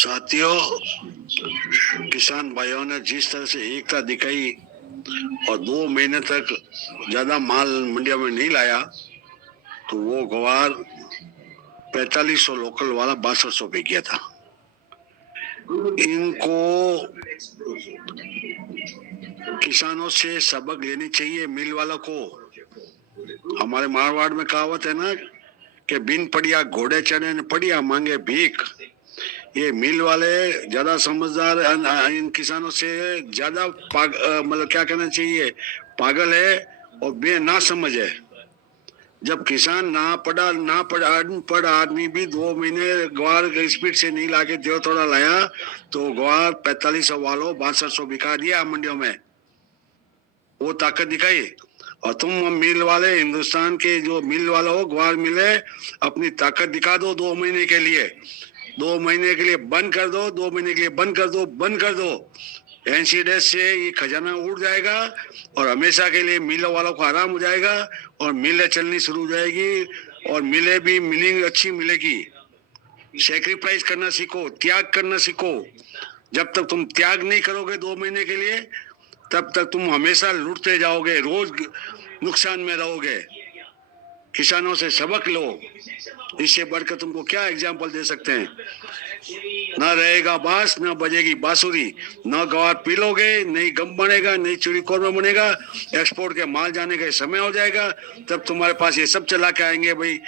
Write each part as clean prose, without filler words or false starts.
साथियों, किसान भाइयों ने जिस तरह से एकता दिखाई और 2 महीने तक ज्यादा माल मंडिया में नहीं लाया, तो वो ग्वार 4500 लोकल वाला 6200 पे किया था। इनको किसानों से सबक लेनी चाहिए, मिल वालों को। हमारे मारवाड़ में कहावत है ना कि बिन पड़िया घोड़े चढ़े न पड़िया मांगे भीख। ये मिल वाले ज्यादा समझदार इन किसानों से ज्यादा मतलब क्या कहना चाहिए, पागल है और बेना समझ है। जब किसान ना पढ़ा अनपढ़ आदमी भी 2 महीने ग्वार स्पीड से नहीं लाके देव थोड़ा लाया, तो ग्वार 4500 वालों 6200 बिका दिया मंडियों में। वो ताकत दिखाई। और तुम मिल वाले, हिंदुस्तान के जो मिल वाला हो, ग्वार मिले, अपनी ताकत दिखा दो 2 महीने के लिए। 2 महीने के लिए बंद कर दो, 2 महीने के लिए बंद कर दो। एनसीडेस से ये खजाना उड़ जाएगा और हमेशा के लिए मिलों वालों को आराम हो जाएगा और मिलें चलनी शुरू हो जाएगी और मिलें भी मिलेंगी, अच्छी मिलेगी। सेक्रीफाइस करना सीखो, त्याग करना सीखो। जब तक तुम त्याग नहीं करोगे 2 महीने के लिए, तब तक तुम हमेशा लूटते जाओगे, रोज नुकसान में रहोगे। किसानों से सबक लो, इससे बढ़कर तुमको क्या एग्जाम्पल दे सकते हैं। न रहेगा बांस, न बजेगी बांसुरी, न ग्वार पी लोगे, नहीं गम बनेगा, नहीं चूड़ी कौरमा बनेगा। एक्सपोर्ट के माल जाने का समय हो जाएगा, तब तुम्हारे पास ये सब चला के आएंगे। भाई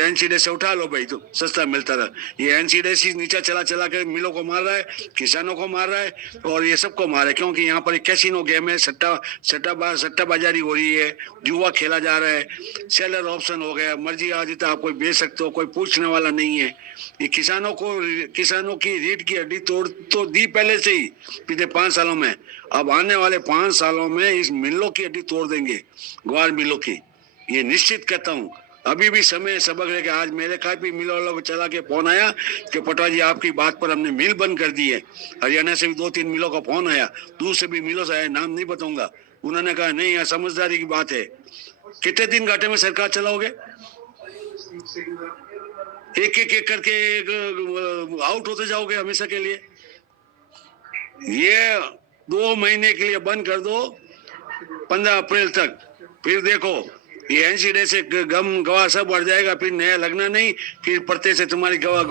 एनसीडे से उठा लो, भाई तो सस्ता मिलता रहा। ये एनसीडे ही नीचा चला के मिलों को मार रहा है, किसानों को मार रहा है और ये सबको मार रहा है। क्योंकि यहाँ पर कैसीनो गेम है, सट्टाबाजारी हो रही है, जुआ खेला जा रहा है, सेलर ऑप्शन हो गया, मर्जी आ जाता, आप कोई बेच सकते हो, कोई पूछने वाला नहीं है। ये किसानों की रीढ़ की हड्डी तोड़ तो दी पहले से ही, पिछले 5 सालों में। अब आने वाले 5 सालों में इस मिलों की हड्डी तोड़ देंगे, ग्वार मिलों की, ये निश्चित कहता हूँ। अभी भी समय सबक लेके, आज मेरे काफी मिलों वालों को चला के फोन आया कि पटवा जी आपकी बात पर हमने मिल बंद कर दी है। हरियाणा से भी 2-3 मिलों का फोन आया, दूसरे भी मिलों से आया, नाम नहीं बताऊंगा। उन्होंने कहा नहीं, यहाँ समझदारी की बात है। कितने दिन घाटे में सरकार चलाओगे? एक करके आउट होते जाओगे हमेशा के लिए। ये 2 महीने के लिए बंद कर दो, 15 अप्रैल तक। फिर देखो ये एनसीडे से गवा सब बढ़ जाएगा, फिर नया लगना नहीं, फिर पड़ते से तुम्हारी गवा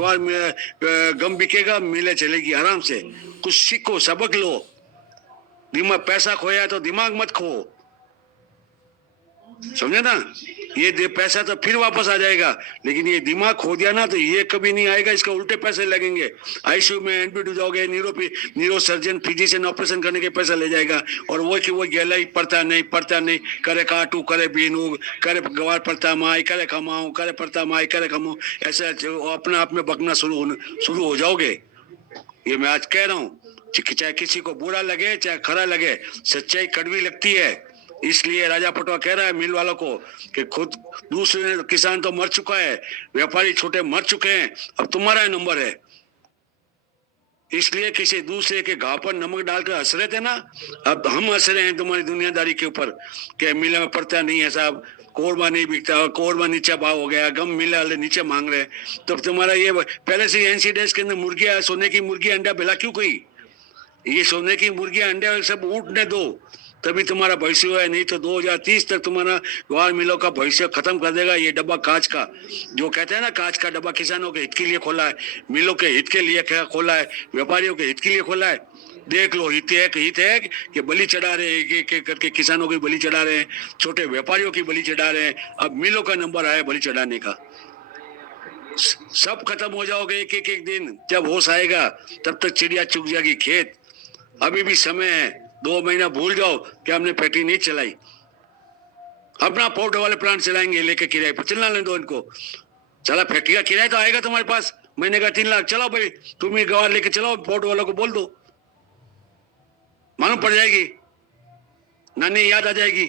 गम बिकेगा, मिले चलेगी आराम से। कुछ सीखो, सबक लो। दिमाग, पैसा खोया तो दिमाग मत खो, समझे ना। ये पैसा तो फिर वापस आ जाएगा, लेकिन ये दिमाग खो दिया ना तो ये कभी नहीं आएगा। इसका उल्टे पैसे लगेंगे, आईसीयू में एडमिट हो जाओगे, न्यूरो सर्जन फिजिशियन ऑपरेशन करने के पैसा ले जाएगा। और वो कि वो गेला ही पड़ता नहीं करे काटू, करे बीनू, करे गवार पड़ता माई, करे कमाऊं, करे पड़ता माई, करे कमाऊं, ऐसा अपने आप में बकना शुरू हो जाओगे। ये मैं आज कह रहा हूँ, चाहे किसी को बुरा लगे चाहे खरा लगे, सच्चाई कड़वी लगती है। इसलिए राजा पटवा कह रहा है मिल वालों को कि खुद दूसरे किसान तो मर चुका है, व्यापारी छोटे मर चुके हैं, अब तुम्हारा नंबर है। इसलिए किसी दूसरे के घाव पर नमक डालकर हंस रहे थे ना, अब हम हंस रहे हैं तुम्हारी दुनियादारी के ऊपर कि मिला में पड़ता नहीं है साहब, कोरमा नहीं बिकता, कोरमा नीचा भाव हो गया, गम मिला वाले नीचे मांग रहे। तो तुम्हारा ये पहले से एनसीडेस के अंदर मुर्गियां, सोने की मुर्गी अंडा बेला क्यों गई? ये सोने की मुर्गियां अंडे सब उठने दो, तभी तुम्हारा भविष्य है। नहीं तो 2030 तक तुम्हारा ग्वार मिलों का भविष्य खत्म कर देगा ये डब्बा कांच का। जो कहते हैं ना कांच का डब्बा किसानों के हित के लिए खोला है, मिलों के हित के लिए खोला है, व्यापारियों के हित के लिए खोला है। देख लो, हित है कि बलि चढ़ा रहे हैं, एक करके किसानों की बलि चढ़ा रहे हैं, छोटे व्यापारियों की बलि चढ़ा रहे हैं। अब मिलों का नंबर आया बलि चढ़ाने का। सब खत्म हो जाओगे एक दिन। जब होश आएगा तब तक चिड़िया चुग जाएगी खेत। अभी भी समय है, 2 महीना भूल जाओ कि हमने फैक्ट्री नहीं चलाई, अपना पाउडर वाले प्लांट चलाएंगे लेके किराए पर। चलना लें दो इनको, चला फैक्ट्री का किराया तो आएगा तुम्हारे पास महीने का 3 लाख। चलाओ भाई, तुम ही गवार लेके चलाओ, पाउडर वालों को बोल दो, मालूम पड़ जाएगी, नानी याद आ जाएगी।